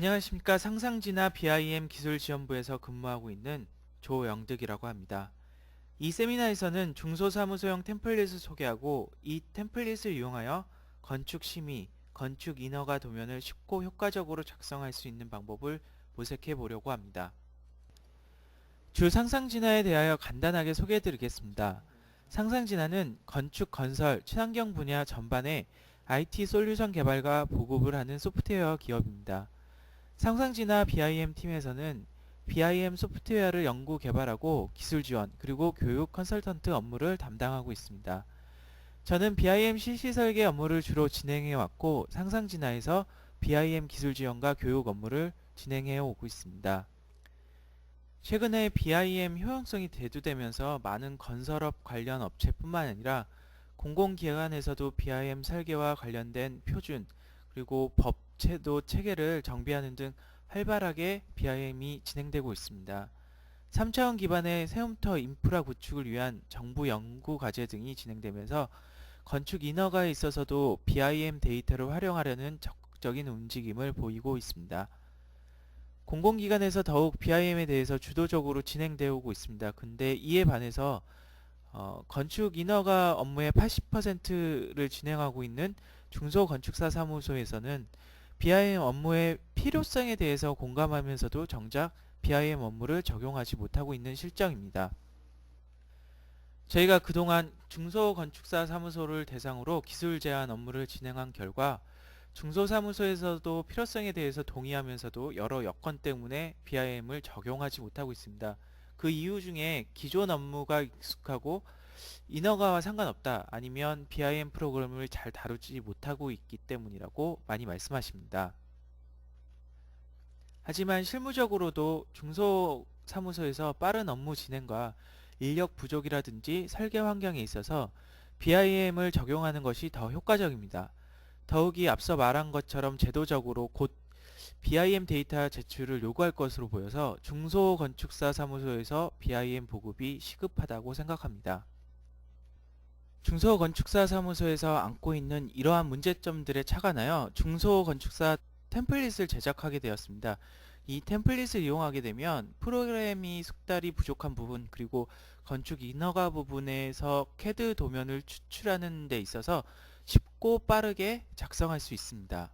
안녕하십니까. 상상지나 BIM 기술지원부에서 근무하고 있는 조영득이라고 합니다. 이 세미나에서는 중소사무소형 템플릿을 소개하고 이 템플릿을 이용하여 건축 심의, 건축 인허가 도면을 쉽고 효과적으로 작성할 수 있는 방법을 모색해 보려고 합니다. 주 상상진화에 대하여 간단하게 소개해 드리겠습니다. 상상진화는 건축, 건설, 친환경 분야 전반에 IT 솔루션 개발과 보급을 하는 소프트웨어 기업입니다. 상상지나 BIM 팀에서는 BIM 소프트웨어를 연구 개발하고 기술 지원 그리고 교육 컨설턴트 업무를 담당하고 있습니다. 저는 BIM 실시 설계 업무를 주로 진행해 왔고 상상진화에서 BIM 기술 지원과 교육 업무를 진행해 오고 있습니다. 최근에 BIM 효용성이 대두되면서 많은 건설업 관련 업체뿐만 아니라 공공기관에서도 BIM 설계와 관련된 표준 그리고 법, 제도, 체계를 정비하는 등 활발하게 BIM이 진행되고 있습니다. 3차원 기반의 세움터 인프라 구축을 위한 정부 연구 과제 등이 진행되면서 건축 인허가에 있어서도 BIM 데이터를 활용하려는 적극적인 움직임을 보이고 있습니다. 공공기관에서 더욱 BIM에 대해서 주도적으로 진행되어 오고 있습니다. 근데 이에 반해서 건축 인허가 업무의 80%를 진행하고 있는 중소건축사 사무소에서는 BIM 업무의 필요성에 대해서 공감하면서도 정작 BIM 업무를 적용하지 못하고 있는 실정입니다. 저희가 그동안 중소건축사 사무소를 대상으로 기술 제안 업무를 진행한 결과 중소사무소에서도 필요성에 대해서 동의하면서도 여러 여건 때문에 BIM을 적용하지 못하고 있습니다. 그 이유 중에 기존 업무가 익숙하고 인허가와 상관없다 아니면 BIM 프로그램을 잘 다루지 못하고 있기 때문이라고 많이 말씀하십니다. 하지만 실무적으로도 중소사무소에서 빠른 업무 진행과 인력 부족이라든지 설계 환경에 있어서 BIM을 적용하는 것이 더 효과적입니다. 더욱이 앞서 말한 것처럼 제도적으로 곧 BIM 데이터 제출을 요구할 것으로 보여서 중소건축사 사무소에서 BIM 보급이 시급하다고 생각합니다. 중소건축사 사무소에서 안고 있는 이러한 문제점들에 착안하여 중소건축사 템플릿을 제작하게 되었습니다. 이 템플릿을 이용하게 되면 프로그램이 숙달이 부족한 부분 그리고 건축 인허가 부분에서 CAD 도면을 추출하는 데 있어서 쉽고 빠르게 작성할 수 있습니다.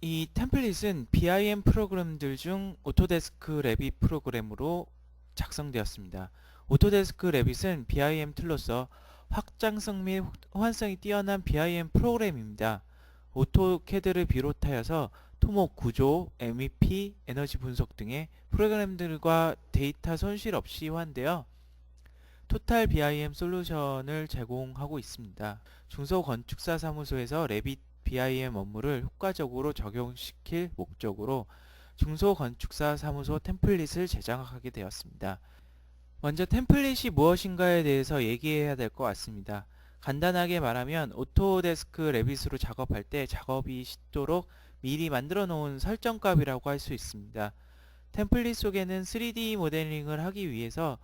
이 템플릿은 BIM 프로그램들 중 오토데스크 레빗 프로그램으로 작성되었습니다. 오토데스크 레빗은 BIM 툴로서 확장성 및 호환성이 뛰어난 BIM 프로그램입니다. 오토캐드를 비롯하여서 토목 구조, MEP, 에너지 분석 등의 프로그램들과 데이터 손실 없이 호환되어 토탈 BIM 솔루션을 제공하고 있습니다. 중소건축사 사무소에서 레빗 BIM 업무를 효과적으로 적용시킬 목적으로 중소건축사 사무소 템플릿을 제작하게 되었습니다. 먼저 템플릿이 무엇인가에 대해서 얘기해야 될 것 같습니다. 간단하게 말하면 오토데스크 레빗으로 작업할 때 작업이 쉽도록 미리 만들어 놓은 설정값이라고 할 수 있습니다. 템플릿 속에는 3D 모델링을 하기 위해서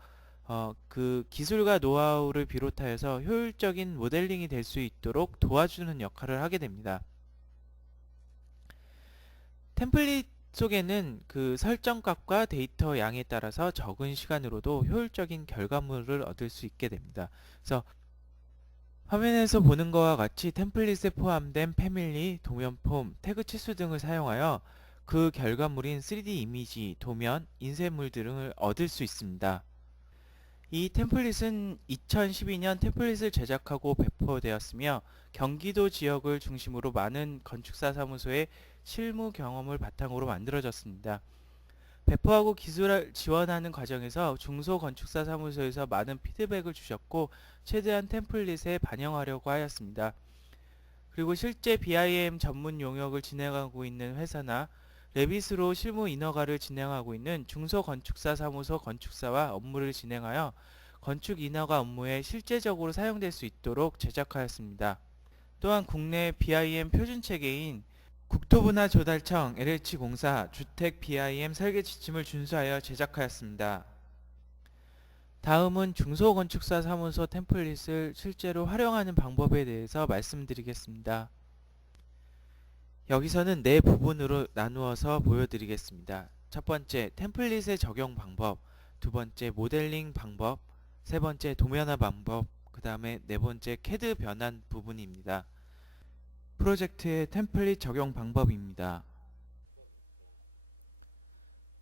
그 기술과 노하우를 비롯하여서 효율적인 모델링이 될 수 있도록 도와주는 역할을 하게 됩니다. 템플릿 속에는 그 설정값과 데이터 양에 따라서 적은 시간으로도 효율적인 결과물을 얻을 수 있게 됩니다. 그래서 화면에서 보는 것과 같이 템플릿에 포함된 패밀리, 도면 폼, 태그 치수 등을 사용하여 그 결과물인 3D 이미지, 도면, 인쇄물 등을 얻을 수 있습니다. 이 템플릿은 2012년 템플릿을 제작하고 배포되었으며 경기도 지역을 중심으로 많은 건축사 사무소의 실무 경험을 바탕으로 만들어졌습니다. 배포하고 기술을 지원하는 과정에서 중소건축사 사무소에서 많은 피드백을 주셨고 최대한 템플릿에 반영하려고 하였습니다. 그리고 실제 BIM 전문 용역을 진행하고 있는 회사나 레빗으로 실무 인허가를 진행하고 있는 중소건축사 사무소 건축사와 업무를 진행하여 건축 인허가 업무에 실제적으로 사용될 수 있도록 제작하였습니다. 또한 국내 BIM 표준체계인 국토부나 조달청, LH공사, 주택 BIM 설계 지침을 준수하여 제작하였습니다. 다음은 중소건축사 사무소 템플릿을 실제로 활용하는 방법에 대해서 말씀드리겠습니다. 여기서는 네 부분으로 나누어서 보여드리겠습니다. 첫 번째, 템플릿의 적용 방법, 두 번째, 모델링 방법, 세 번째, 도면화 방법, 그 다음에 네 번째, 캐드 변환 부분입니다. 프로젝트의 템플릿 적용 방법입니다.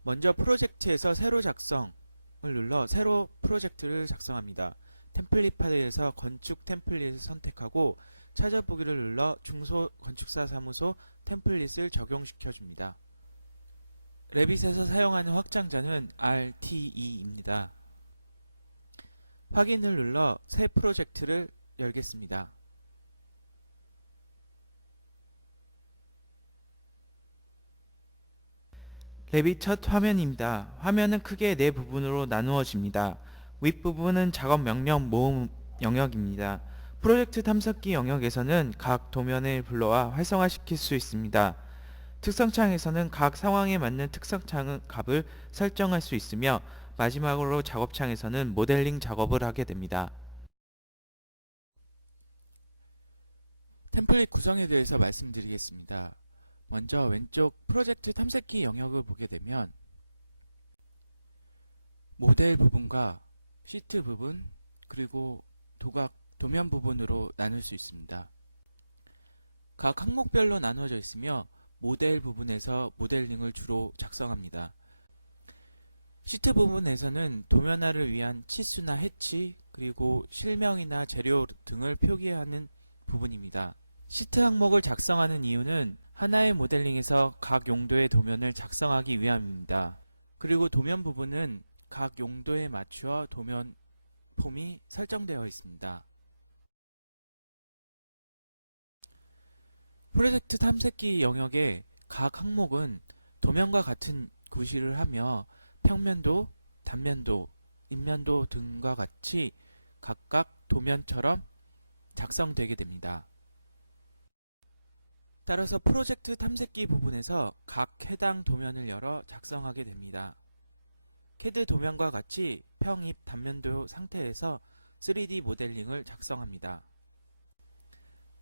먼저 프로젝트에서 새로 작성을 눌러 새로 프로젝트를 작성합니다. 템플릿 파일에서 건축 템플릿을 선택하고 찾아보기를 눌러 중소건축사 사무소 템플릿을 적용시켜 줍니다. 레빗에서 사용하는 확장자는 RTE입니다. 확인을 눌러 새 프로젝트를 열겠습니다. 레빗 첫 화면입니다. 화면은 크게 네 부분으로 나누어집니다. 윗부분은 작업 명령 모음 영역입니다. 프로젝트 탐색기 영역에서는 각 도면을 불러와 활성화시킬 수 있습니다. 특성창에서는 각 상황에 맞는 특성창 값을 설정할 수 있으며 마지막으로 작업창에서는 모델링 작업을 하게 됩니다. 템플릿 구성에 대해서 말씀드리겠습니다. 먼저 왼쪽 프로젝트 탐색기 영역을 보게 되면 모델 부분과 시트 부분 그리고 도면 부분으로 나눌 수 있습니다. 각 항목별로 나누어져 있으며 모델 부분에서 모델링을 주로 작성합니다. 시트 부분에서는 도면화를 위한 치수나 해치 그리고 실명이나 재료 등을 표기하는 부분입니다. 시트 항목을 작성하는 이유는 하나의 모델링에서 각 용도의 도면을 작성하기 위함입니다. 그리고 도면 부분은 각 용도에 맞추어 도면 폼이 설정되어 있습니다. 프로젝트 탐색기 영역의 각 항목은 도면과 같은 구실을 하며 평면도, 단면도, 인면도 등과 같이 각각 도면처럼 작성되게 됩니다. 따라서 프로젝트 탐색기 부분에서 각 해당 도면을 열어 작성하게 됩니다. 캐드 도면과 같이 평입 단면도 상태에서 3D 모델링을 작성합니다.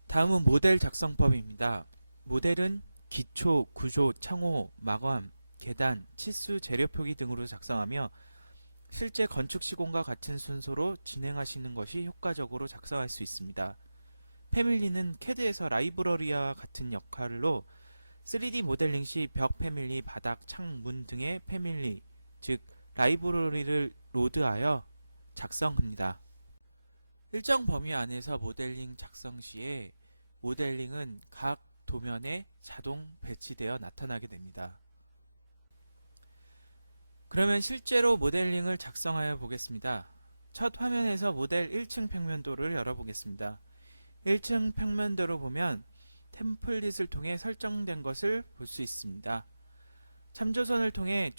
다음은 모델 작성법입니다. 모델은 기초, 구조, 창호, 마감, 계단, 치수, 재료 표기 등으로 작성하며 실제 건축 시공과 같은 순서로 진행하시는 것이 효과적으로 작성할 수 있습니다. 패밀리는 캐드에서 라이브러리와 같은 역할로 3D 모델링 시 벽 패밀리, 바닥, 창, 문 등의 패밀리, 즉 라이브러리를 로드하여 작성합니다. 일정 범위 안에서 모델링 작성 시에 모델링은 각 도면에 자동 배치되어 나타나게 됩니다. 그러면 실제로 모델링을 작성하여 보겠습니다. 첫 화면에서 모델 1층 평면도를 열어보겠습니다. 1층 평면도로 보면 템플릿을 통해 설정된 것을 볼 수 있습니다. 참조선을 통해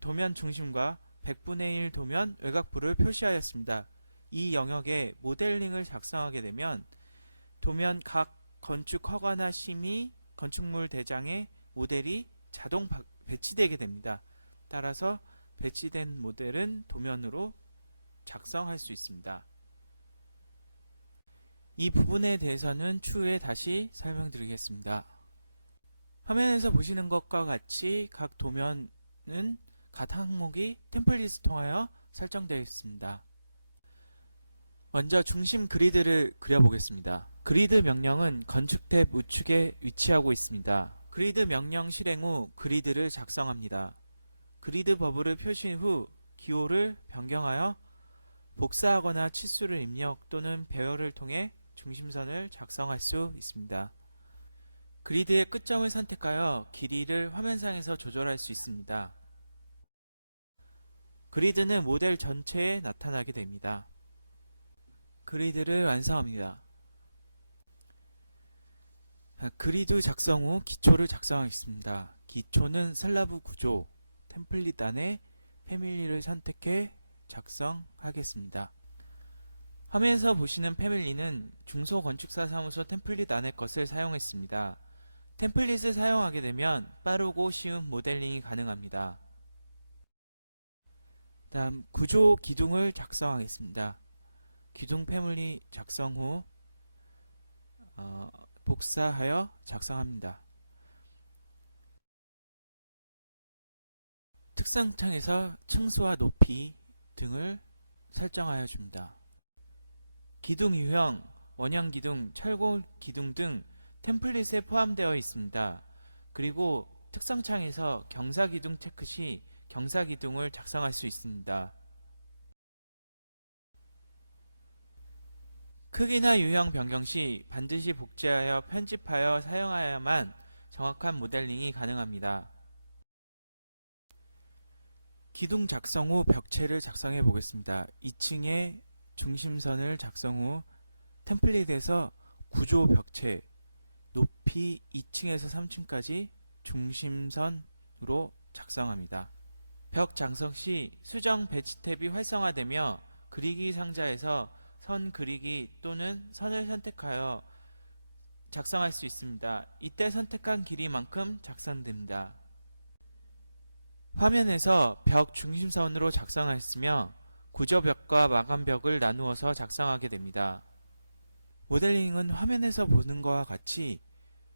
도면 중심과 100분의 1 도면 외곽부를 표시하였습니다. 이 영역에 모델링을 작성하게 되면 도면 각 건축 허가나 심의 건축물 대장에 모델이 자동 배치되게 됩니다. 따라서 배치된 모델은 도면으로 작성할 수 있습니다. 이 부분에 대해서는 추후에 다시 설명드리겠습니다. 화면에서 보시는 것과 같이 각 도면은 각 항목이 템플릿을 통하여 설정되어 있습니다. 먼저 중심 그리드를 그려보겠습니다. 그리드 명령은 건축 탭 우측에 위치하고 있습니다. 그리드 명령 실행 후 그리드를 작성합니다. 그리드 버블을 표시 후 기호를 변경하여 복사하거나 치수를 입력 또는 배열을 통해 중심선을 작성할 수 있습니다. 그리드의 끝점을 선택하여 길이를 화면상에서 조절할 수 있습니다. 그리드는 모델 전체에 나타나게 됩니다. 그리드를 완성합니다. 그리드 작성 후 기초를 작성하겠습니다. 기초는 슬라브 구조, 템플릿 안에 패밀리를 선택해 작성하겠습니다. 화면에서 보시는 패밀리는 중소건축사 사무소 템플릿 안의 것을 사용했습니다. 템플릿을 사용하게 되면 빠르고 쉬운 모델링이 가능합니다. 다음 구조 기둥을 작성하겠습니다. 기둥 패밀리 작성 후 복사하여 작성합니다. 특성창에서 층수와 높이 등을 설정하여 줍니다. 기둥 유형, 원형 기둥, 철골 기둥 등 템플릿에 포함되어 있습니다. 그리고 특성창에서 경사 기둥 체크 시 경사 기둥을 작성할 수 있습니다. 크기나 유형 변경 시 반드시 복제하여 편집하여 사용하여야만 정확한 모델링이 가능합니다. 기둥 작성 후 벽체를 작성해 보겠습니다. 2층에 중심선을 작성 후 템플릿에서 구조 벽체 높이 2층에서 3층까지 중심선으로 작성합니다. 벽 작성 시 수정 배치 탭이 활성화되며 그리기 상자에서 선 그리기 또는 선을 선택하여 작성할 수 있습니다. 이때 선택한 길이만큼 작성됩니다. 화면에서 벽 중심선으로 작성했으며 구조벽과 마감벽을 나누어서 작성하게 됩니다. 모델링은 화면에서 보는 것과 같이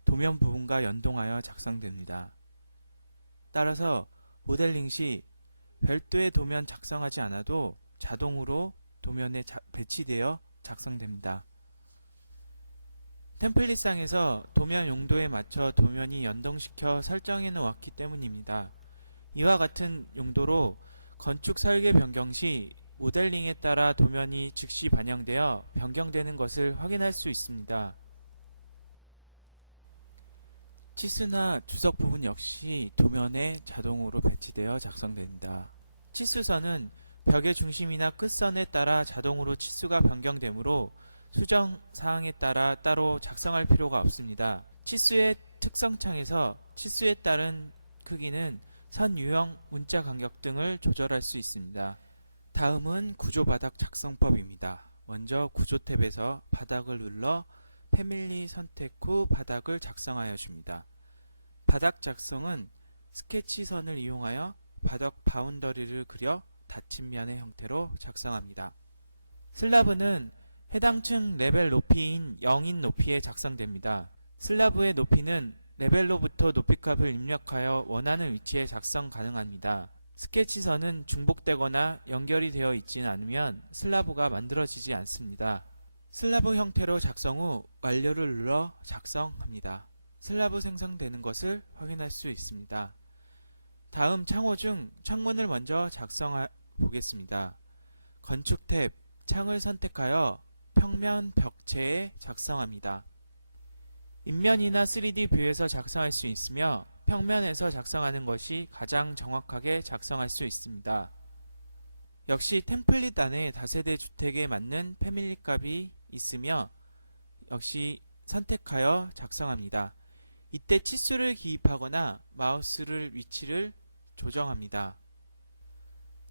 도면 부분과 연동하여 작성됩니다. 따라서 모델링 시 별도의 도면 작성하지 않아도 자동으로 도면에 배치되어 작성됩니다. 템플릿상에서 도면 용도에 맞춰 도면이 연동시켜 설정해 놓았기 때문입니다. 이와 같은 용도로 건축 설계 변경 시 모델링에 따라 도면이 즉시 반영되어 변경되는 것을 확인할 수 있습니다. 치수나 주석 부분 역시 도면에 자동으로 배치되어 작성됩니다. 치수선은 벽의 중심이나 끝선에 따라 자동으로 치수가 변경되므로 수정 사항에 따라 따로 작성할 필요가 없습니다. 치수의 특성창에서 치수에 따른 크기는 선 유형, 문자 간격 등을 조절할 수 있습니다. 다음은 구조 바닥 작성법입니다. 먼저 구조 탭에서 바닥을 눌러 패밀리 선택 후 바닥을 작성하여 줍니다. 바닥 작성은 스케치 선을 이용하여 바닥 바운더리를 그려 닫힌 면의 형태로 작성합니다. 슬라브는 해당 층 레벨 높이인 0인 높이에 작성됩니다. 슬라브의 높이는 레벨로부터 높이값을 입력하여 원하는 위치에 작성 가능합니다. 스케치선은 중복되거나 연결이 되어 있지 않으면 슬라브가 만들어지지 않습니다. 슬라브 형태로 작성 후 완료를 눌러 작성합니다. 슬라브 생성되는 것을 확인할 수 있습니다. 다음 창호 중 창문을 먼저 작성해 보겠습니다. 건축 탭 창을 선택하여 평면 벽체에 작성합니다. 인면이나 3D 뷰에서 작성할 수 있으며 평면에서 작성하는 것이 가장 정확하게 작성할 수 있습니다. 역시 템플릿 안에 다세대 주택에 맞는 패밀리 값이 있으며 역시 선택하여 작성합니다. 이때 치수를 기입하거나 마우스를 위치를 조정합니다.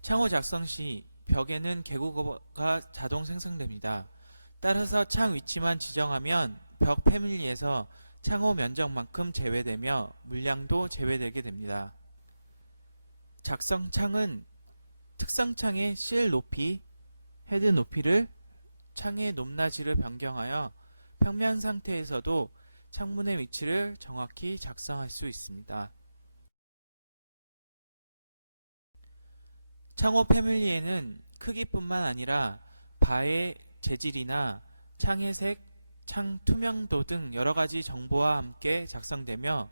창호 작성 시 벽에는 개구가 자동 생성됩니다. 따라서 창 위치만 지정하면 벽 패밀리에서 창호 면적만큼 제외되며 물량도 제외되게 됩니다. 작성 창은 특성창의 실 높이, 헤드 높이를 창의 높낮이를 변경하여 평면 상태에서도 창문의 위치를 정확히 작성할 수 있습니다. 창호 패밀리에는 크기뿐만 아니라 바의 재질이나 창의 색, 창 투명도 등 여러가지 정보와 함께 작성되며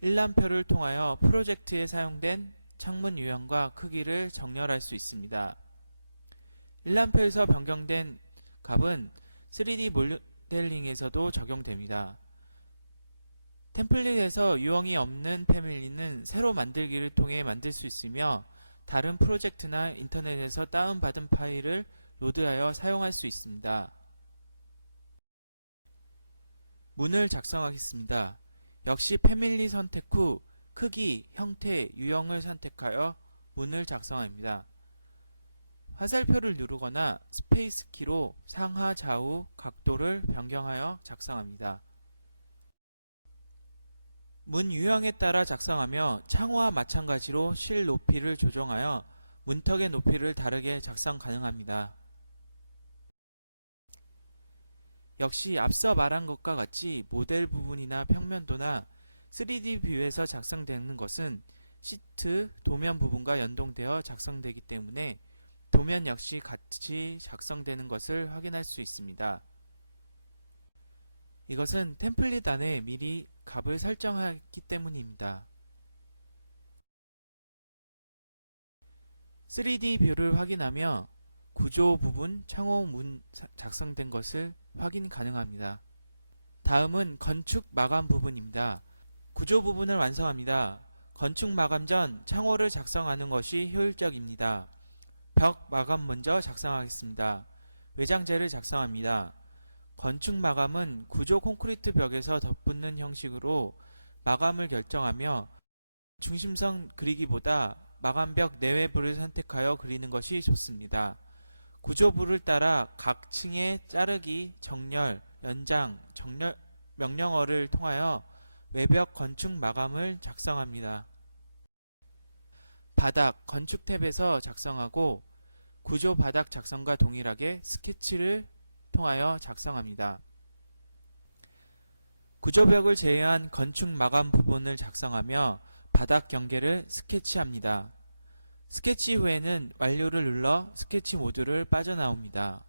일람표를 통하여 프로젝트에 사용된 창문 유형과 크기를 정렬할 수 있습니다. 일람표에서 변경된 값은 3D 모델링에서도 적용됩니다. 템플릿에서 유형이 없는 패밀리는 새로 만들기를 통해 만들 수 있으며 다른 프로젝트나 인터넷에서 다운받은 파일을 로드하여 사용할 수 있습니다. 문을 작성하겠습니다. 역시 패밀리 선택 후 크기, 형태, 유형을 선택하여 문을 작성합니다. 화살표를 누르거나 스페이스 키로 상하 좌우 각도를 변경하여 작성합니다. 문 유형에 따라 작성하며 창호와 마찬가지로 실 높이를 조정하여 문턱의 높이를 다르게 작성 가능합니다. 역시 앞서 말한 것과 같이 모델 부분이나 평면도나 3D 뷰에서 작성되는 것은 시트, 도면 부분과 연동되어 작성되기 때문에 도면 역시 같이 작성되는 것을 확인할 수 있습니다. 이것은 템플릿 안에 미리 값을 설정하기 때문입니다. 3D 뷰를 확인하며 구조 부분, 창호 문 작성된 것을 확인 가능합니다. 다음은 건축 마감 부분입니다. 구조 부분을 완성합니다. 건축 마감 전 창호를 작성하는 것이 효율적입니다. 벽 마감 먼저 작성하겠습니다. 외장재를 작성합니다. 건축 마감은 구조 콘크리트 벽에서 덧붙는 형식으로 마감을 결정하며 중심선 그리기보다 마감벽 내외부를 선택하여 그리는 것이 좋습니다. 구조부를 따라 각 층의 자르기, 정렬, 연장, 정렬 명령어를 통하여 외벽 건축 마감을 작성합니다. 바닥 건축 탭에서 작성하고 구조 바닥 작성과 동일하게 스케치를 통하여 작성합니다. 구조벽을 제외한 건축 마감 부분을 작성하며 바닥 경계를 스케치합니다. 스케치 후에는 완료를 눌러 스케치 모드를 빠져나옵니다.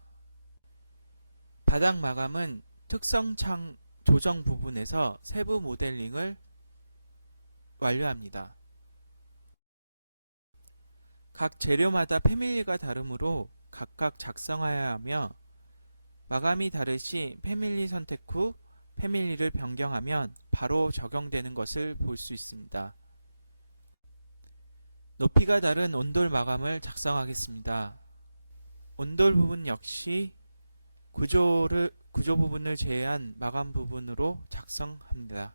바닥 마감은 특성창 조정 부분에서 세부 모델링을 완료합니다. 각 재료마다 패밀리가 다르므로 각각 작성하여야 하며 마감이 다르시 패밀리 선택 후 패밀리를 변경하면 바로 적용되는 것을 볼 수 있습니다. 높이가 다른 온돌 마감을 작성하겠습니다. 온돌 부분 역시 구조 부분을 제외한 마감 부분으로 작성합니다.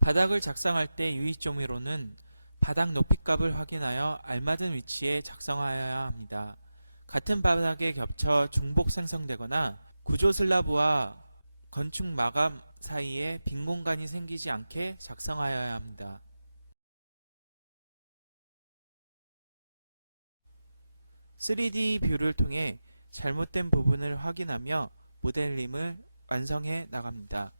바닥을 작성할 때 유의점으로는 바닥 높이 값을 확인하여 알맞은 위치에 작성하여야 합니다. 같은 바닥에 겹쳐 중복 생성되거나 구조 슬라브와 건축 마감 사이에 빈 공간이 생기지 않게 작성하여야 합니다. (3D) 뷰를 통해 잘못된 부분을 확인하며 모델링을 완성해 나갑니다.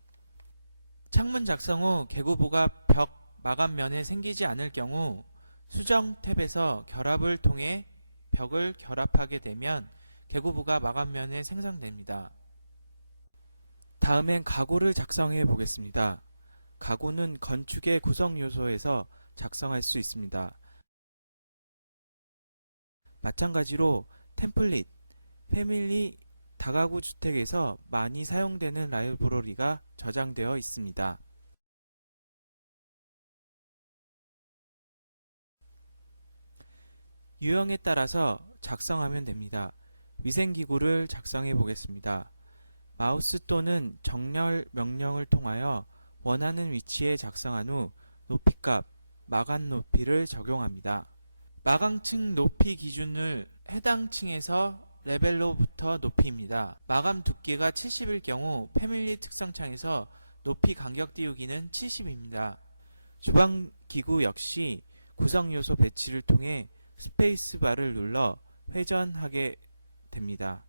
창문 작성 후 개구부가 벽 마감면에 생기지 않을 경우 수정 탭에서 결합을 통해 벽을 결합하게 되면 개구부가 마감면에 생성됩니다. 다음엔 가구를 작성해 보겠습니다. 가구는 건축의 구성 요소에서 작성할 수 있습니다. 마찬가지로 템플릿, 패밀리, 다가구 주택에서 많이 사용되는 라이브러리가 저장되어 있습니다. 유형에 따라서 작성하면 됩니다. 위생기구를 작성해 보겠습니다. 마우스 또는 정렬 명령을 통하여 원하는 위치에 작성한 후 높이값, 마감 높이를 적용합니다. 마감층 높이 기준을 해당 층에서 레벨로부터 높이입니다. 마감 두께가 70일 경우 패밀리 특성창에서 높이 간격 띄우기는 70입니다. 주방 기구 역시 구성 요소 배치를 통해 스페이스바를 눌러 회전하게 됩니다.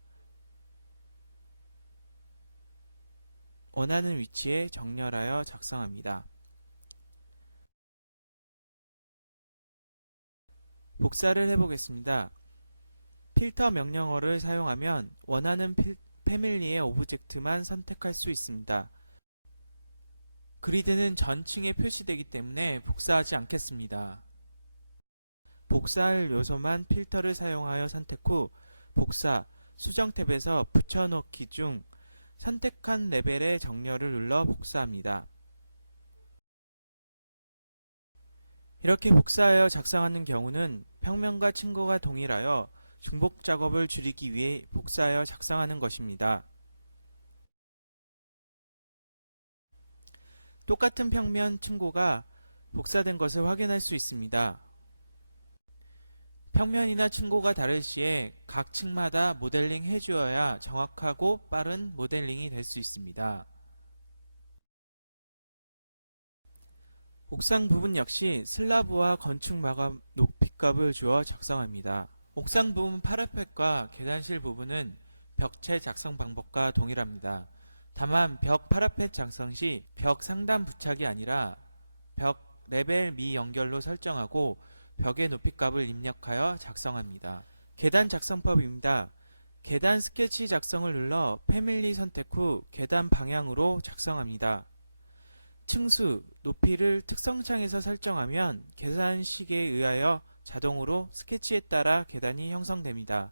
원하는 위치에 정렬하여 작성합니다. 복사를 해보겠습니다. 필터 명령어를 사용하면 원하는 패밀리의 오브젝트만 선택할 수 있습니다. 그리드는 전층에 표시되기 때문에 복사하지 않겠습니다. 복사할 요소만 필터를 사용하여 선택 후 복사, 수정 탭에서 붙여넣기 중 선택한 레벨의 정렬을 눌러 복사합니다. 이렇게 복사하여 작성하는 경우는 평면과 층고가 동일하여 중복 작업을 줄이기 위해 복사하여 작성하는 것입니다. 똑같은 평면 층고가 복사된 것을 확인할 수 있습니다. 평면이나 층고가 다를 시에 각 층마다 모델링 해주어야 정확하고 빠른 모델링이 될 수 있습니다. 옥상 부분 역시 슬라브와 건축 마감 높이값을 주어 작성합니다. 옥상 부분 파라펫과 계단실 부분은 벽체 작성 방법과 동일합니다. 다만 벽 파라펫 작성 시 벽 상단 부착이 아니라 벽 레벨 미연결로 설정하고 벽의 높이값을 입력하여 작성합니다. 계단 작성법입니다. 계단 스케치 작성을 눌러 패밀리 선택 후 계단 방향으로 작성합니다. 층수, 높이를 특성창에서 설정하면 계산식에 의하여 자동으로 스케치에 따라 계단이 형성됩니다.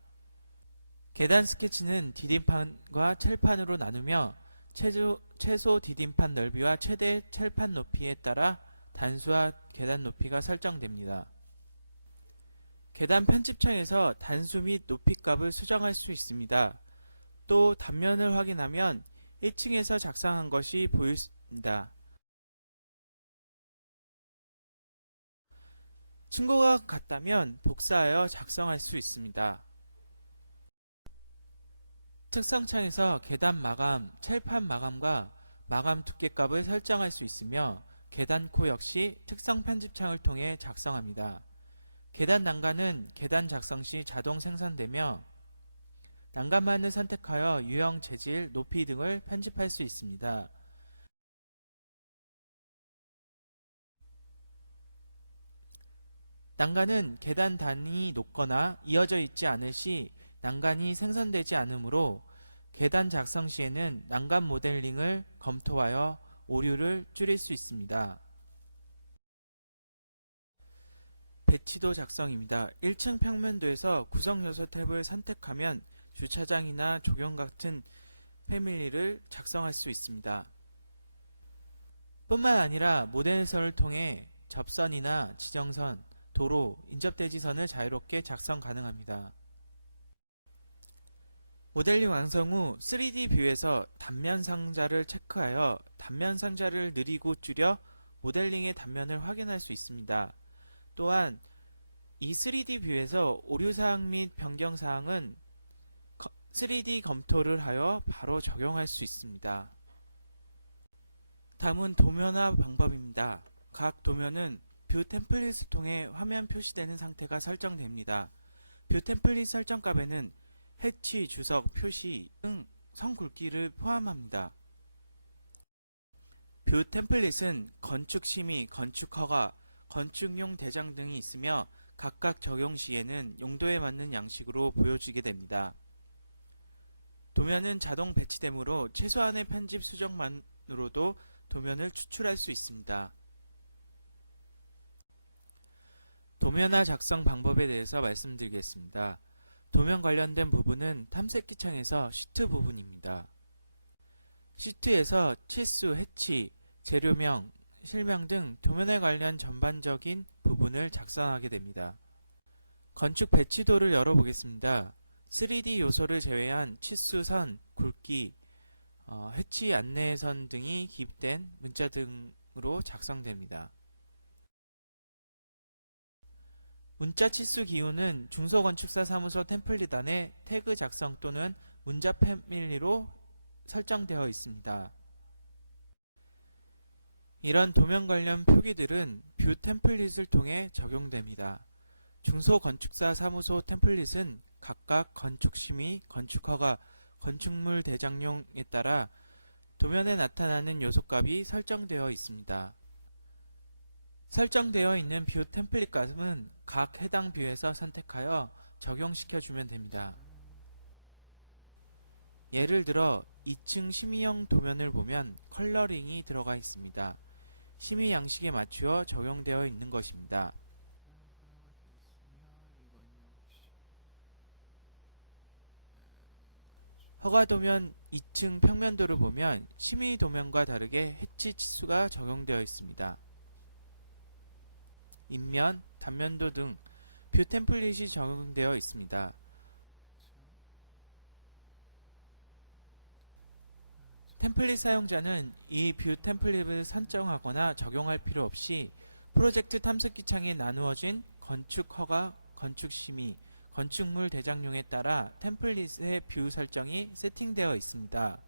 계단 스케치는 디딤판과 첼판으로 나누며 최소 디딤판 넓이와 최대 첼판 높이에 따라 단수와 계단 높이가 설정됩니다. 계단 편집창에서 단수 및 높이 값을 수정할 수 있습니다. 또 단면을 확인하면 1층에서 작성한 것이 보입니다. 층고가 같다면 복사하여 작성할 수 있습니다. 특성창에서 계단 마감, 첼판 마감과 마감 두께값을 설정할 수 있으며 계단코 역시 특성 편집창을 통해 작성합니다. 계단 난간은 계단 작성 시 자동 생성되며 난간만을 선택하여 유형, 재질, 높이 등을 편집할 수 있습니다. 난간은 계단 단이 높거나 이어져 있지 않을 시 난간이 생성되지 않으므로 계단 작성 시에는 난간 모델링을 검토하여 오류를 줄일 수 있습니다. 배치도 작성입니다. 1층 평면도에서 구성 요소 탭을 선택하면 주차장이나 조경 같은 패밀리를 작성할 수 있습니다. 뿐만 아니라 모델선을 통해 접선이나 지정선, 도로, 인접대지선을 자유롭게 작성 가능합니다. 모델링 완성 후 3D 뷰에서 단면 상자를 체크하여 단면 상자를 느리고 줄여 모델링의 단면을 확인할 수 있습니다. 또한 이 3D 뷰에서 오류사항 및 변경사항은 3D 검토를 하여 바로 적용할 수 있습니다. 다음은 도면화 방법입니다. 각 도면은 뷰 템플릿을 통해 화면 표시되는 상태가 설정됩니다. 뷰 템플릿 설정 값에는 해치, 주석, 표시 등 선 굵기를 포함합니다. 뷰 템플릿은 건축 심의, 건축 허가, 건축용 대장 등이 있으며 각각 적용 시에는 용도에 맞는 양식으로 보여지게 됩니다. 도면은 자동 배치되므로 최소한의 편집 수정만으로도 도면을 추출할 수 있습니다. 도면화 작성 방법에 대해서 말씀드리겠습니다. 도면 관련된 부분은 탐색기 창에서 시트 부분입니다. 시트에서 치수, 해치, 재료명, 실명 등 도면에 관련 전반적인 부분을 작성하게 됩니다. 건축 배치도를 열어보겠습니다. 3D 요소를 제외한 치수, 선, 굵기, 해치 안내선 등이 기입된 문자 등으로 작성됩니다. 문자 치수 기호는 중소건축사 사무소 템플릿 안에 태그 작성 또는 문자 패밀리로 설정되어 있습니다. 이런 도면 관련 표기들은 뷰 템플릿을 통해 적용됩니다. 중소건축사 사무소 템플릿은 각각 건축심의, 건축허가, 건축물 대장용에 따라 도면에 나타나는 요소값이 설정되어 있습니다. 설정되어 있는 뷰 템플릿 값은 각 해당 뷰에서 선택하여 적용시켜 주면 됩니다. 예를 들어 2층 심의형 도면을 보면 컬러링이 들어가 있습니다. 심의 양식에 맞추어 적용되어 있는 것입니다. 허가도면 2층 평면도를 보면 심의 도면과 다르게 해치 치수가 적용되어 있습니다. 인면, 단면도 등 뷰 템플릿이 적용되어 있습니다. 템플릿 사용자는 이 뷰 템플릿을 설정하거나 적용할 필요 없이 프로젝트 탐색기 창에 나누어진 건축 허가, 건축 심의, 건축물 대장용에 따라 템플릿의 뷰 설정이 세팅되어 있습니다.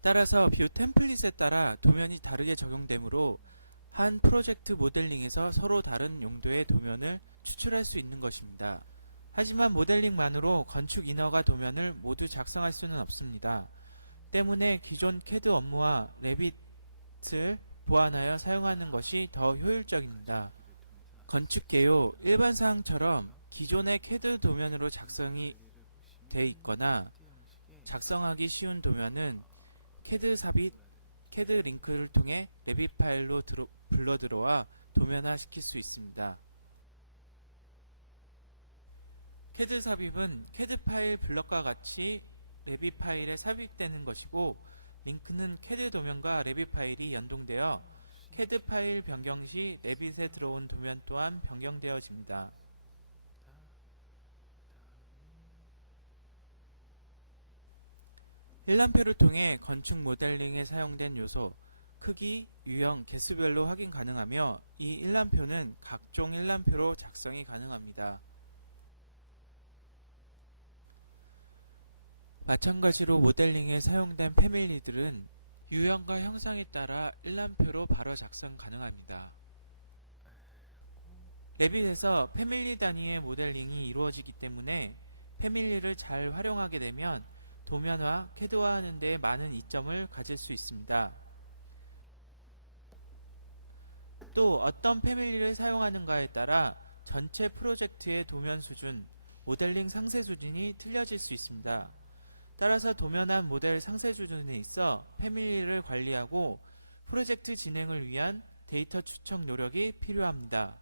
따라서 뷰 템플릿에 따라 도면이 다르게 적용되므로 한 프로젝트 모델링에서 서로 다른 용도의 도면을 추출할 수 있는 것입니다. 하지만 모델링만으로 건축 인허가 도면을 모두 작성할 수는 없습니다. 때문에 기존 CAD 업무와 레빗을 보완하여 사용하는 것이 더 효율적입니다. 건축계요 일반 사항처럼 기존의 CAD 도면으로 작성이 돼 있거나 작성하기 쉬운 도면은 CAD 삽입, CAD 링크를 통해 레빗 파일로 불러 들어와 도면화 시킬 수 있습니다. CAD 삽입은 CAD 파일 블럭과 같이 레빗 파일에 삽입되는 것이고, 링크는 CAD 도면과 레빗 파일이 연동되어 CAD 파일 변경 시 레빗에 들어온 도면 또한 변경되어집니다. 일람표를 통해 건축 모델링에 사용된 요소, 크기, 유형, 개수별로 확인 가능하며, 이 일람표는 각종 일람표로 작성이 가능합니다. 마찬가지로 모델링에 사용된 패밀리들은 유형과 형상에 따라 일람표로 바로 작성 가능합니다. 레빗에서 패밀리 단위의 모델링이 이루어지기 때문에 패밀리를 잘 활용하게 되면 도면화, CAD화하는 데 많은 이점을 가질 수 있습니다. 또 어떤 패밀리를 사용하는가에 따라 전체 프로젝트의 도면 수준, 모델링 상세 수준이 틀려질 수 있습니다. 따라서 도면한 모델 상세 수준에 있어 패밀리를 관리하고 프로젝트 진행을 위한 데이터 추적 노력이 필요합니다.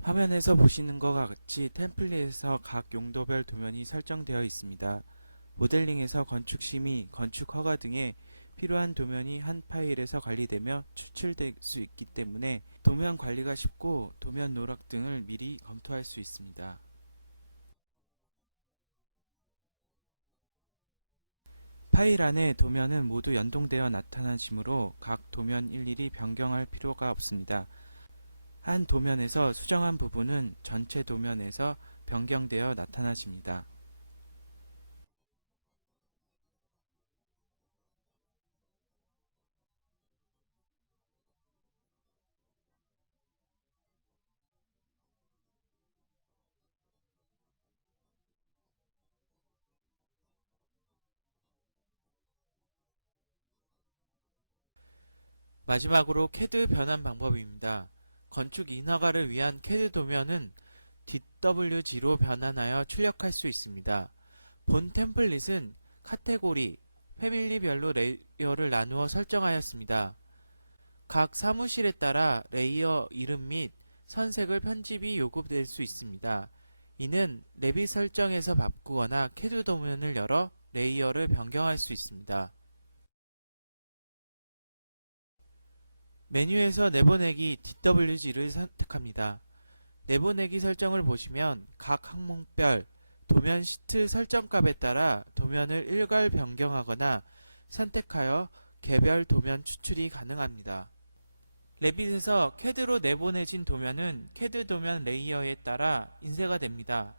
화면에서 보시는 것과 같이 템플릿에서 각 용도별 도면이 설정되어 있습니다. 모델링에서 건축 심의, 건축 허가 등에 필요한 도면이 한 파일에서 관리되며 추출될 수 있기 때문에 도면 관리가 쉽고 도면 노락 등을 미리 검토할 수 있습니다. 파일 안에 도면은 모두 연동되어 나타나지므로 각 도면 일일이 변경할 필요가 없습니다. 한 도면에서 수정한 부분은 전체 도면에서 변경되어 나타나집니다. 마지막으로 CAD 변환 방법입니다. 건축 인허가를 위한 CAD 도면은 DWG로 변환하여 출력할 수 있습니다. 본 템플릿은 카테고리, 패밀리별로 레이어를 나누어 설정하였습니다. 각 사무실에 따라 레이어 이름 및 선색을 편집이 요구될 수 있습니다. 이는 레빗 설정에서 바꾸거나 CAD 도면을 열어 레이어를 변경할 수 있습니다. 메뉴에서 내보내기 DWG를 선택합니다. 내보내기 설정을 보시면 각 항목별 도면 시트 설정값에 따라 도면을 일괄 변경하거나 선택하여 개별 도면 추출이 가능합니다. 레빗에서 CAD로 내보내진 도면은 CAD 도면 레이어에 따라 인쇄가 됩니다.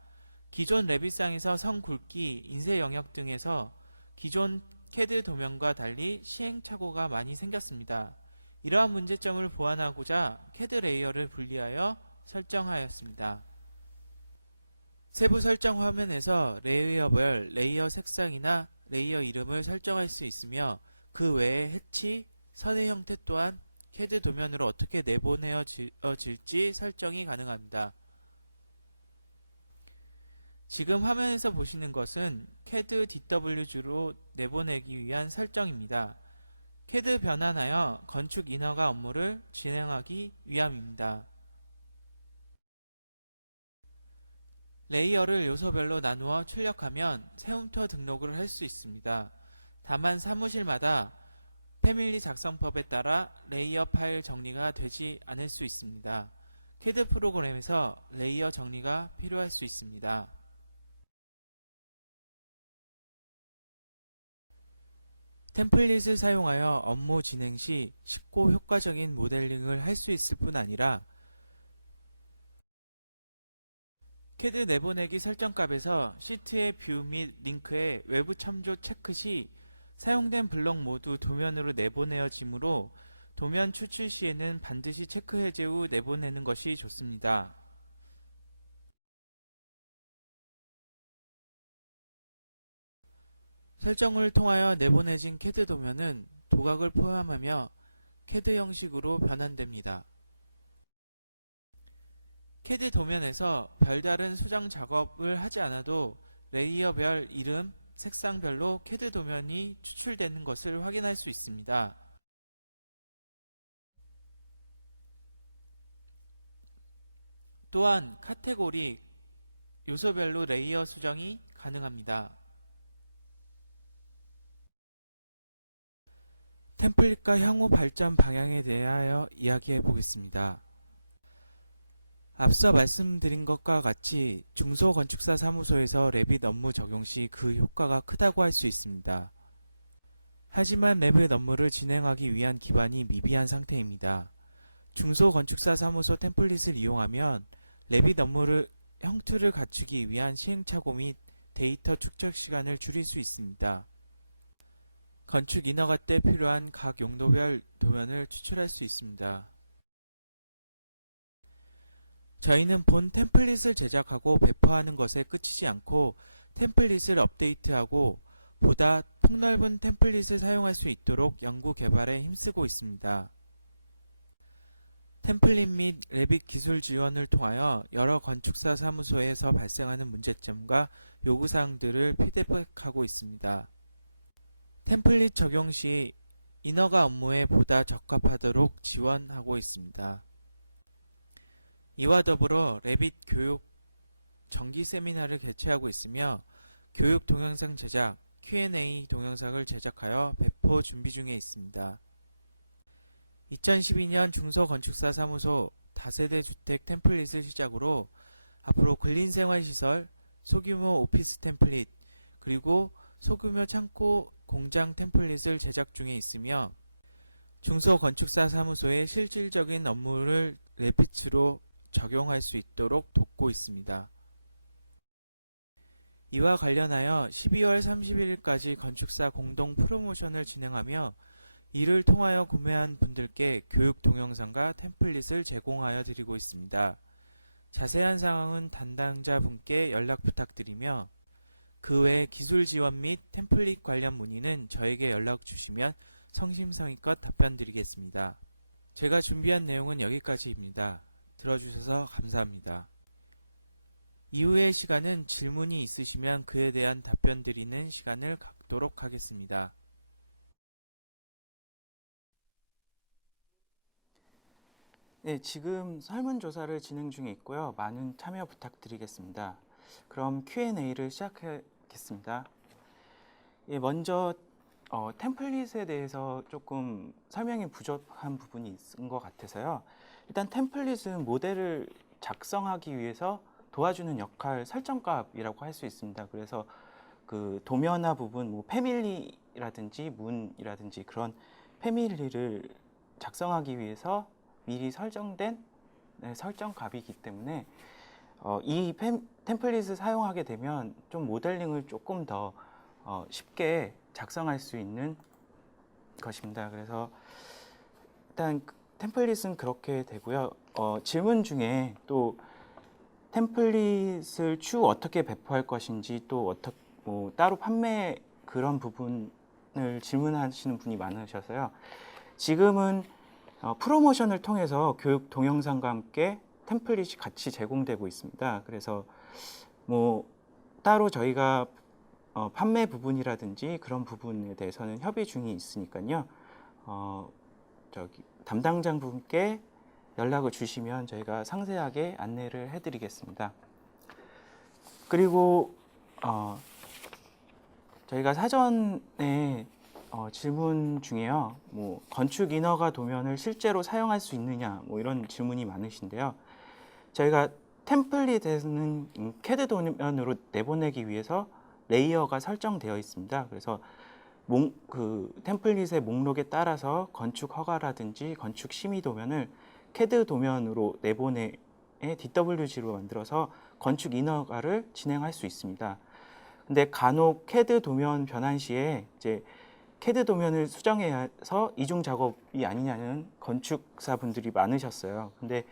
기존 레빗상에서 선 굵기, 인쇄 영역 등에서 기존 CAD 도면과 달리 시행착오가 많이 생겼습니다. 이러한 문제점을 보완하고자 CAD 레이어를 분리하여 설정하였습니다. 세부 설정 화면에서 레이어별 레이어 색상이나 레이어 이름을 설정할 수 있으며, 그 외에 해치, 선의 형태 또한 CAD 도면으로 어떻게 내보내어질지 설정이 가능합니다. 지금 화면에서 보시는 것은 CAD DWG로 내보내기 위한 설정입니다. CAD 변환하여 건축 인허가 업무를 진행하기 위함입니다. 레이어를 요소별로 나누어 출력하면 세움터 등록을 할 수 있습니다. 다만 사무실마다 패밀리 작성법에 따라 레이어 파일 정리가 되지 않을 수 있습니다. CAD 프로그램에서 레이어 정리가 필요할 수 있습니다. 템플릿을 사용하여 업무 진행 시 쉽고 효과적인 모델링을 할 수 있을 뿐 아니라 CAD 내보내기 설정값에서 시트의 뷰 및 링크의 외부 참조 체크 시 사용된 블록 모두 도면으로 내보내어지므로 도면 추출 시에는 반드시 체크 해제 후 내보내는 것이 좋습니다. 설정을 통하여 내보내진 CAD 도면은 도각을 포함하며 CAD 형식으로 변환됩니다. CAD 도면에서 별다른 수정 작업을 하지 않아도 레이어별 이름, 색상별로 CAD 도면이 추출되는 것을 확인할 수 있습니다. 또한 카테고리, 요소별로 레이어 수정이 가능합니다. 템플릿과 향후 발전 방향에 대하여 이야기해 보겠습니다. 앞서 말씀드린 것과 같이 중소건축사 사무소에서 레빗 업무 적용 시 그 효과가 크다고 할 수 있습니다. 하지만 레빗 업무를 진행하기 위한 기반이 미비한 상태입니다. 중소건축사 사무소 템플릿을 이용하면 레빗 업무를 형틀을 갖추기 위한 시행착오 및 데이터 축적 시간을 줄일 수 있습니다. 건축 인허가 때 필요한 각 용도별 도면을 추출할 수 있습니다. 저희는 본 템플릿을 제작하고 배포하는 것에 그치지 않고 템플릿을 업데이트하고 보다 폭넓은 템플릿을 사용할 수 있도록 연구 개발에 힘쓰고 있습니다. 템플릿 및 레빗 기술 지원을 통하여 여러 건축사 사무소에서 발생하는 문제점과 요구사항들을 피드백하고 있습니다. 템플릿 적용 시 인허가 업무에 보다 적합하도록 지원하고 있습니다. 이와 더불어 레빗 교육 정기 세미나를 개최하고 있으며 교육 동영상 제작, Q&A 동영상을 제작하여 배포 준비 중에 있습니다. 2012년 중소건축사 사무소 다세대 주택 템플릿을 시작으로 앞으로 근린생활시설, 소규모 오피스 템플릿, 그리고 소규모 창고 공장 템플릿을 제작 중에 있으며 중소건축사 사무소의 실질적인 업무를 레빗으로 적용할 수 있도록 돕고 있습니다. 이와 관련하여 12월 31일까지 건축사 공동 프로모션을 진행하며 이를 통하여 구매한 분들께 교육 동영상과 템플릿을 제공하여 드리고 있습니다. 자세한 사항은 담당자 분께 연락 부탁드리며 그 외 기술 지원 및 템플릿 관련 문의는 저에게 연락 주시면 성심성의껏 답변 드리겠습니다. 제가 준비한 내용은 여기까지입니다. 들어주셔서 감사합니다. 이후의 시간은 질문이 있으시면 그에 대한 답변 드리는 시간을 갖도록 하겠습니다. 네, 지금 설문조사를 진행 중에 있고요. 많은 참여 부탁드리겠습니다. 그럼 Q&A를 시작하겠습니다. 예, 먼저 템플릿에 대해서 조금 설명이 부족한 부분이 있은 것 같아서요. 일단 템플릿은 모델을 작성하기 위해서 도와주는 역할 설정값이라고 할 수 있습니다. 그래서 그 도면화 부분, 뭐 패밀리라든지 문이라든지 그런 패밀리를 작성하기 위해서 미리 설정된 설정값이기 때문에 이 템플릿을 사용하게 되면 좀 모델링을 조금 더 쉽게 작성할 수 있는 것입니다. 그래서 일단 템플릿은 그렇게 되고요. 질문 중에 또 템플릿을 추후 어떻게 배포할 것인지 또 뭐 따로 판매 그런 부분을 질문하시는 분이 많으셔서요. 지금은 프로모션을 통해서 교육 동영상과 함께 템플릿이 같이 제공되고 있습니다. 그래서 뭐 따로 저희가 판매 부분이라든지 그런 부분에 대해서는 협의 중이 있으니까요. 담당자 분께 연락을 주시면 저희가 상세하게 안내를 해드리겠습니다. 그리고 저희가 사전에 질문 중에요. 뭐 건축 인허가 도면을 실제로 사용할 수 있느냐, 뭐 이런 질문이 많으신데요. 저희가 템플릿에는 CAD 도면으로 내보내기 위해서 레이어가 설정되어 있습니다. 그래서 그 템플릿의 목록에 따라서 건축 허가라든지 건축 심의 도면을 CAD 도면으로 내보내 DWG로 만들어서 건축 인허가를 진행할 수 있습니다. 근데 간혹 CAD 도면 변환 시에 이제 CAD 도면을 수정해서 이중 작업이 아니냐는 건축사 분들이 많으셨어요. 근데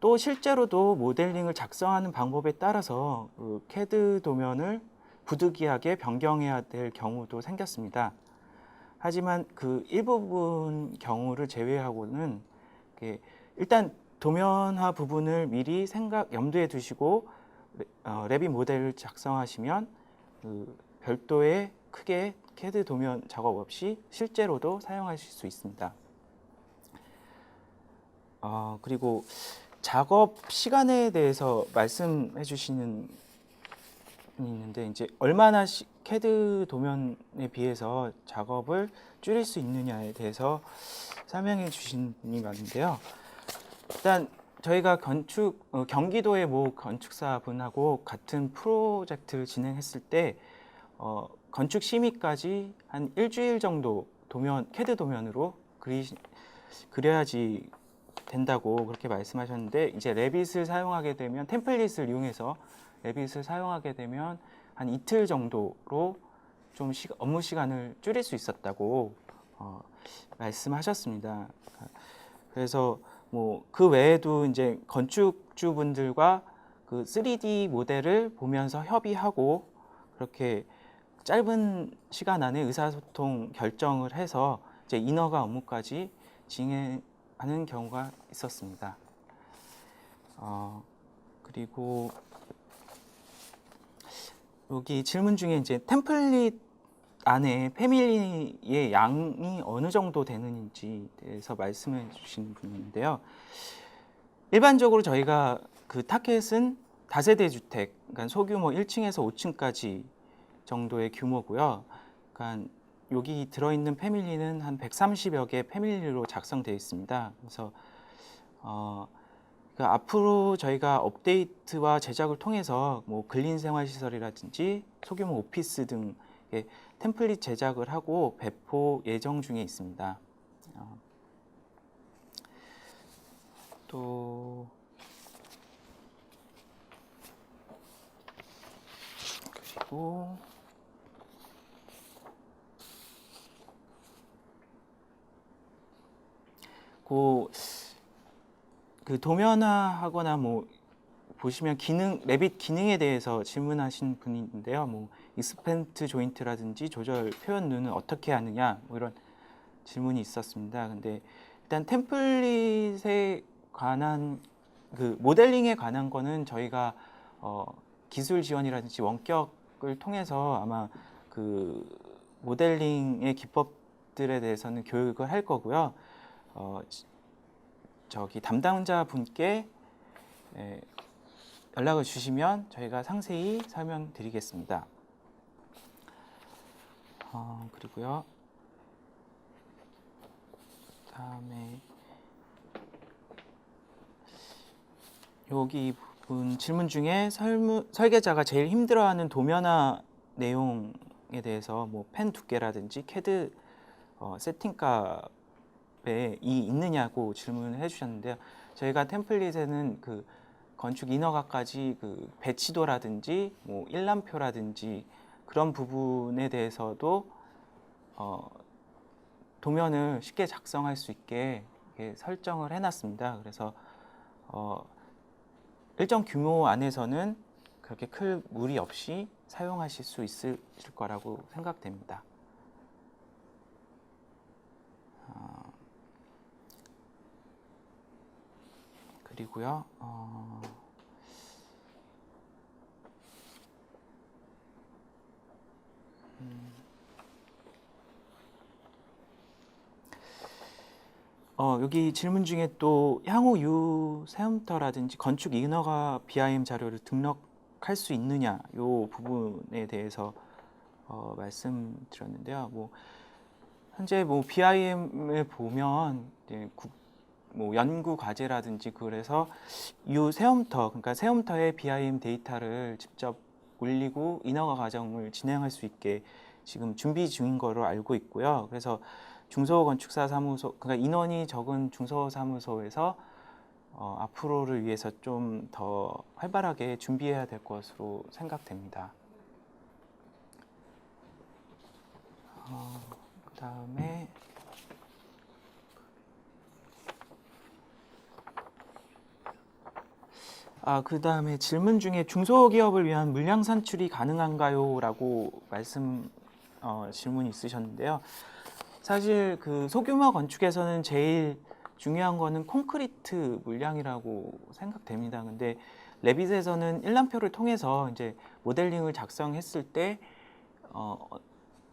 또 실제로도 모델링을 작성하는 방법에 따라서 그 CAD 도면을 부득이하게 변경해야 될 경우도 생겼습니다. 하지만 그 일부분 경우를 제외하고는 일단 도면화 부분을 미리 염두에 두시고 레빗 모델을 작성하시면 그 별도의 크게 CAD 도면 작업 없이 실제로도 사용하실 수 있습니다. 그리고 작업 시간에 대해서 말씀해 주시는 분이 있는데, 이제 얼마나 CAD 도면에 비해서 작업을 줄일 수 있느냐에 대해서 설명해 주신 분이 많은데요. 일단 저희가 경기도의 모 건축사분하고 같은 프로젝트를 진행했을 때 건축 심의까지 한 일주일 정도 CAD 도면으로 그려야지 된다고 그렇게 말씀하셨는데, 이제 레빗을 사용하게 되면 템플릿을 이용해서 레빗을 사용하게 되면 한 이틀 정도로 좀 업무 시간을 줄일 수 있었다고 말씀하셨습니다. 그래서 뭐 그 외에도 이제 건축주분들과 그 3D 모델을 보면서 협의하고 그렇게 짧은 시간 안에 의사소통 결정을 해서 이제 인허가 업무까지 진행하는 경우가 있었습니다. 그리고 여기 질문 중에 이제 템플릿 안에 패밀리의 양이 어느 정도 되는지에 대해서 말씀해 주신 분인데요. 일반적으로 저희가 그 타켓은 다세대 주택, 그러니까 소규모 1층에서 5층까지 정도의 규모고요. 그러니까 여기 들어있는 패밀리는 한 130여 개 패밀리로 작성되어 있습니다. 그래서 앞으로 저희가 업데이트와 제작을 통해서 뭐 근린생활시설이라든지 소규모 오피스 등 템플릿 제작을 하고 배포 예정 중에 있습니다. 또 그리고 그 도면화하거나 뭐 보시면 레빗 기능에 대해서 질문하신 분이 있는데요. 뭐 익스펜트 조인트라든지 조절 표현눈은 어떻게 하느냐, 뭐 이런 질문이 있었습니다. 근데 일단 템플릿에 관한 그 모델링에 관한 거는 저희가 기술 지원이라든지 원격을 통해서 아마 그 모델링의 기법들에 대해서는 교육을 할 거고요. 저기 담당자 분께 연락을 주시면 저희가 상세히 설명드리겠습니다. 그리고요. 다음에 여기 부분 질문 중에 설계자가 제일 힘들어하는 도면화 내용에 대해서 뭐 펜 두께라든지 CAD 세팅값에 있느냐고 질문을 해주셨는데요. 저희가 템플릿에는 그 건축 인허가까지 그 배치도라든지 뭐 일람표라든지 그런 부분에 대해서도 도면을 쉽게 작성할 수 있게 설정을 해놨습니다. 그래서 일정 규모 안에서는 그렇게 큰 무리 없이 사용하실 수 있을 거라고 생각됩니다. 그리고요. 여기 질문 중에 또 향후 유세움터라든지 건축 인허가 BIM 자료를 등록할 수 있느냐 이 부분에 대해서 말씀드렸는데요. 뭐 현재 뭐 BIM을 보면 이제 뭐 연구 과제라든지 그래서 유세움터, 그러니까 세움터의 BIM 데이터를 직접 올리고 인허가 과정을 진행할 수 있게 지금 준비 중인 거로 알고 있고요. 그래서 중소건축사 사무소, 그러니까 인원이 적은 중소사무소에서 앞으로를 위해서 좀 더 활발하게 준비해야 될 것으로 생각됩니다. 그다음에 그다음에 질문 중에 중소기업을 위한 물량 산출이 가능한가요? 라고 질문이 있으셨는데요. 사실 그 소규모 건축에서는 제일 중요한 거는 콘크리트 물량이라고 생각됩니다. 근데 레빗에서는 일람표를 통해서 이제 모델링을 작성했을 때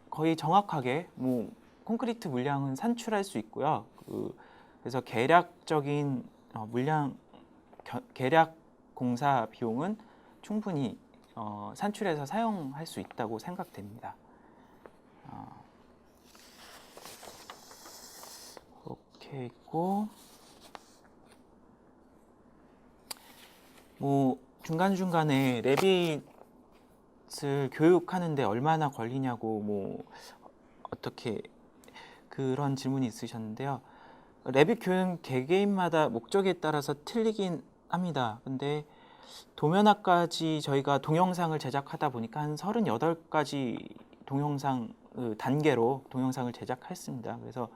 거의 정확하게 뭐 콘크리트 물량은 산출할 수 있고요. 그래서 계략적인 계략 공사 비용은 충분히 산출해서 사용할 수 있다고 생각됩니다. 이렇게 있고 뭐 중간중간에 레빗을 교육하는데 얼마나 걸리냐고 뭐 어떻게 그런 질문이 있으셨는데요. 레빗 교육은 개개인마다 목적에 따라서 틀리긴 합니다. 근데 도면화까지 저희가 동영상을 제작하다 보니까 한 38가지 동영상 단계로 동영상을 제작했습니다. 그래서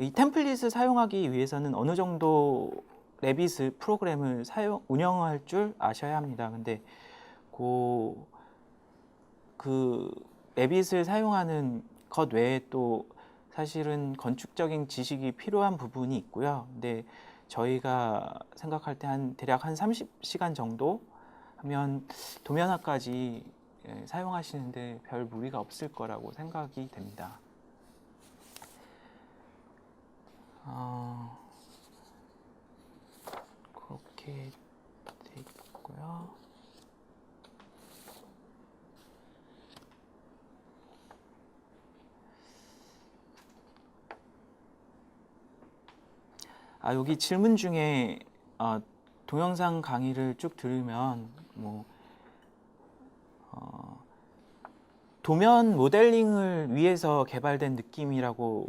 이 템플릿을 사용하기 위해서는 어느 정도 레빗 프로그램을 운영할 줄 아셔야 합니다. 근데 그 레빗을 사용하는 것 외에 또 사실은 건축적인 지식이 필요한 부분이 있고요. 근데 저희가 생각할 때 대략 한 30시간 정도 하면 도면화까지 사용하시는데 별 무리가 없을 거라고 생각이 됩니다. 그렇게 돼 있고요. 여기 질문 중에 동영상 강의를 쭉 들으면 도면 모델링을 위해서 개발된 느낌이라고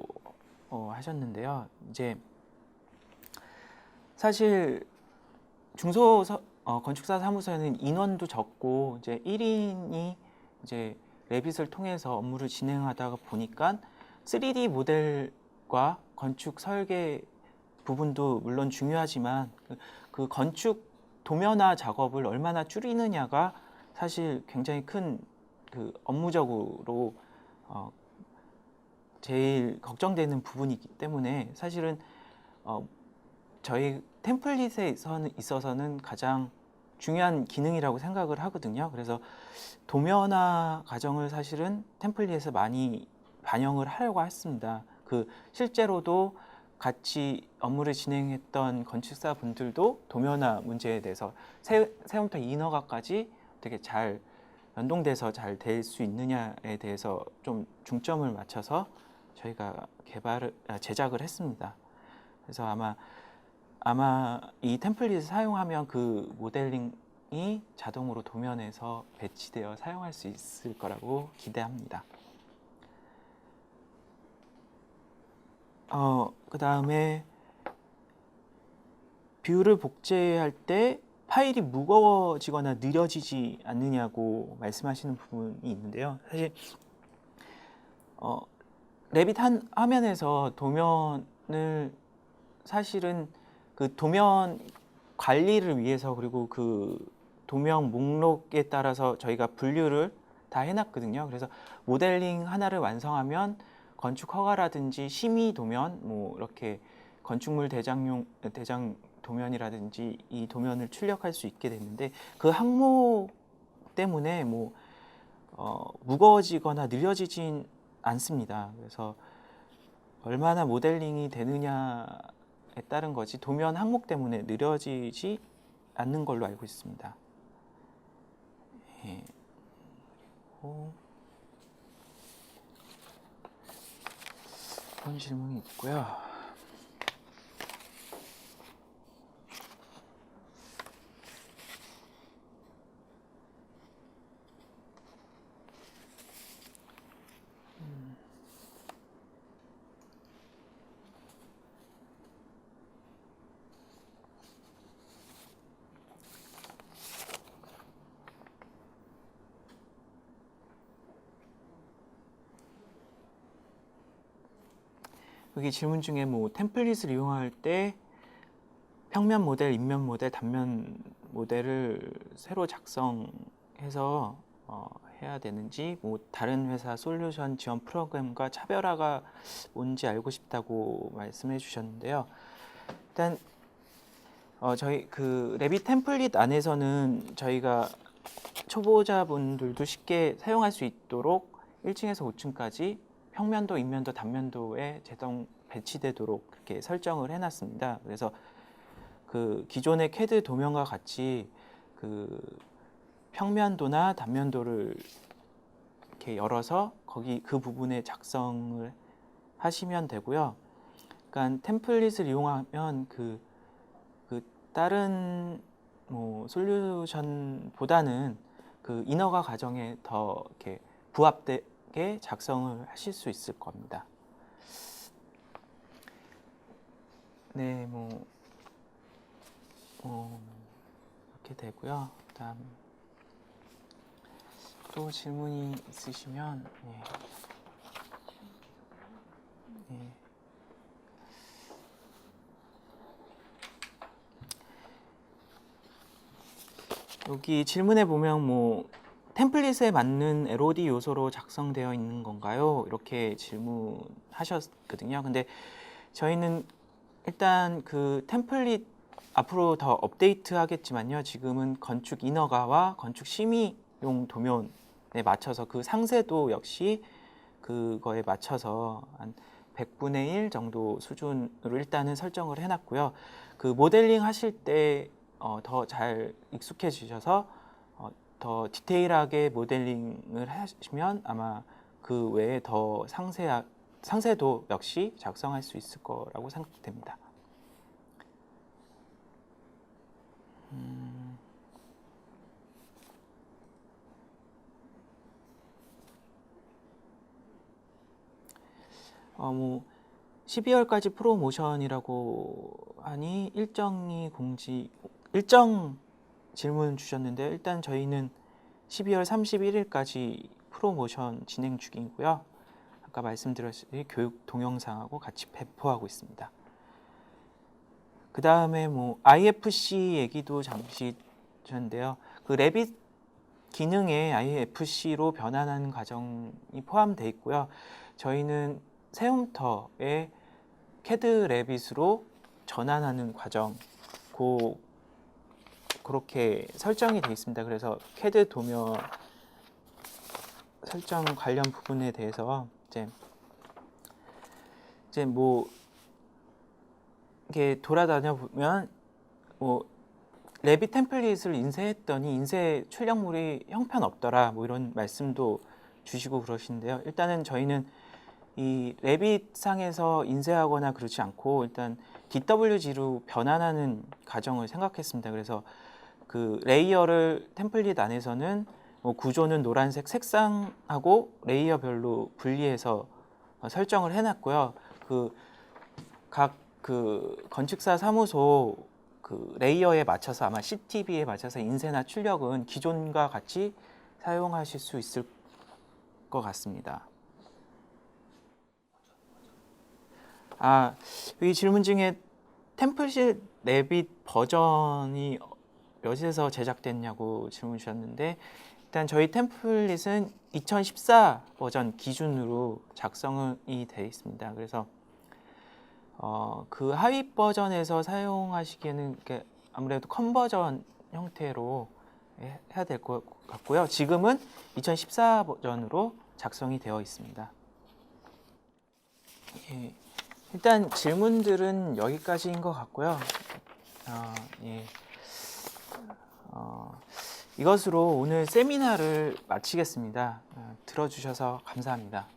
하셨는데요. 이제 사실 건축사 사무소에는 인원도 적고 이제 1인이 이제 레빗을 통해서 업무를 진행하다가 보니까 3D 모델과 건축 설계 부분도 물론 중요하지만 그 건축 도면화 작업을 얼마나 줄이느냐가 사실 굉장히 큰 그 업무적으로 제일 걱정되는 부분이기 때문에 사실은 저희 템플릿에 있어서는 가장 중요한 기능이라고 생각을 하거든요. 그래서 도면화 과정을 사실은 템플릿에서 많이 반영을 하려고 했습니다. 실제로도 같이 업무를 진행했던 건축사 분들도 도면화 문제에 대해서 세움부터 인허가까지 되게 잘 연동돼서 잘 될 수 있느냐에 대해서 좀 중점을 맞춰서 저희가 제작을 했습니다. 그래서 아마 이 템플릿을 사용하면 그 모델링이 자동으로 도면에서 배치되어 사용할 수 있을 거라고 기대합니다. 그 다음에 뷰를 복제할 때 파일이 무거워지거나 느려지지 않느냐고 말씀하시는 부분이 있는데요. 사실 레빗 화면에서 도면을 사실은 그 도면 관리를 위해서 그리고 그 도면 목록에 따라서 저희가 분류를 다 해놨거든요. 그래서 모델링 하나를 완성하면 건축 허가라든지 심의 도면, 뭐 이렇게 건축물 대장 도면이라든지 이 도면을 출력할 수 있게 됐는데 그 항목 때문에 무거워지거나 느려지진 않습니다. 그래서 얼마나 모델링이 되느냐에 따른 거지 도면 항목 때문에 느려지지 않는 걸로 알고 있습니다. 그런 질문이 있고요. 여기 질문 중에 템플릿을 이용할 때 평면 모델, 인면 모델, 단면 모델을 새로 작성해서 해야 되는지, 뭐 다른 회사 솔루션 지원 프로그램과 차별화가 뭔지 알고 싶다고 말씀해 주셨는데요. 일단 저희 그 레빗 템플릿 안에서는 저희가 초보자분들도 쉽게 사용할 수 있도록 1층에서 5층까지 평면도, 인면도, 단면도에 자동 배치되도록 그렇게 설정을 해놨습니다. 그래서 그 기존의 CAD 도면과 같이 그 평면도나 단면도를 이렇게 열어서 거기 그 부분에 작성을 하시면 되고요. 그러니까 템플릿을 이용하면 그 다른 뭐 솔루션보다는 그 인허가 과정에 더 이렇게 부합되게 작성을 하실 수 있을 겁니다. 네, 이렇게 되고요. 그다음 또 질문이 있으시면 네. 여기 질문에 보면 뭐 템플릿에 맞는 LOD 요소로 작성되어 있는 건가요? 이렇게 질문하셨거든요. 근데 저희는 일단 그 템플릿 앞으로 더 업데이트 하겠지만요. 지금은 건축 인허가와 건축 심의용 도면에 맞춰서 그 상세도 역시 그거에 맞춰서 한 100분의 1 정도 수준으로 일단은 설정을 해놨고요. 그 모델링 하실 때 더 잘 익숙해지셔서 더 디테일하게 모델링을 하시면 아마 그 외에 더 상세도 역시 작성할 수 있을 거라고 생각됩니다. 뭐 12월까지 프로모션이라고 하니 일정 질문 주셨는데 일단 저희는 12월 31일까지 프로모션 진행 중이고요. 아까 말씀드렸듯이 교육 동영상하고 같이 배포하고 있습니다. 그 다음에 뭐 IFC 얘기도 잠시 주셨는데요. 그 레빗 기능에 IFC로 변환하는 과정이 포함되어 있고요. 저희는 세움터에 CAD 레빗으로 전환하는 과정, 그렇게 설정이 되어 있습니다. 그래서 CAD 도면 설정 관련 부분에 대해서 이제 뭐 이렇게 돌아다녀 보면 뭐 레빗 템플릿을 인쇄했더니 인쇄 출력물이 형편없더라 뭐 이런 말씀도 주시고 그러시는데요. 일단은 저희는 이 레빗 상에서 인쇄하거나 그렇지 않고 일단 DWG로 변환하는 과정을 생각했습니다. 그래서 그 레이어를 템플릿 안에서는 뭐 구조는 노란색 색상하고 레이어별로 분리해서 설정을 해놨고요. 각 건축사 사무소 그 레이어에 맞춰서 아마 CTB에 맞춰서 인쇄나 출력은 기존과 같이 사용하실 수 있을 것 같습니다. 여기 질문 중에 템플릿 레빗 버전이 몇에서 제작됐냐고 질문 주셨는데 일단 저희 템플릿은 2014 버전 기준으로 작성이 되어 있습니다. 그래서 그 하위 버전에서 사용하시기에는 아무래도 컨버전 형태로 해야 될 것 같고요. 지금은 2014 버전으로 작성이 되어 있습니다. 일단 질문들은 여기까지인 것 같고요. 이것으로 오늘 세미나를 마치겠습니다. 들어주셔서 감사합니다.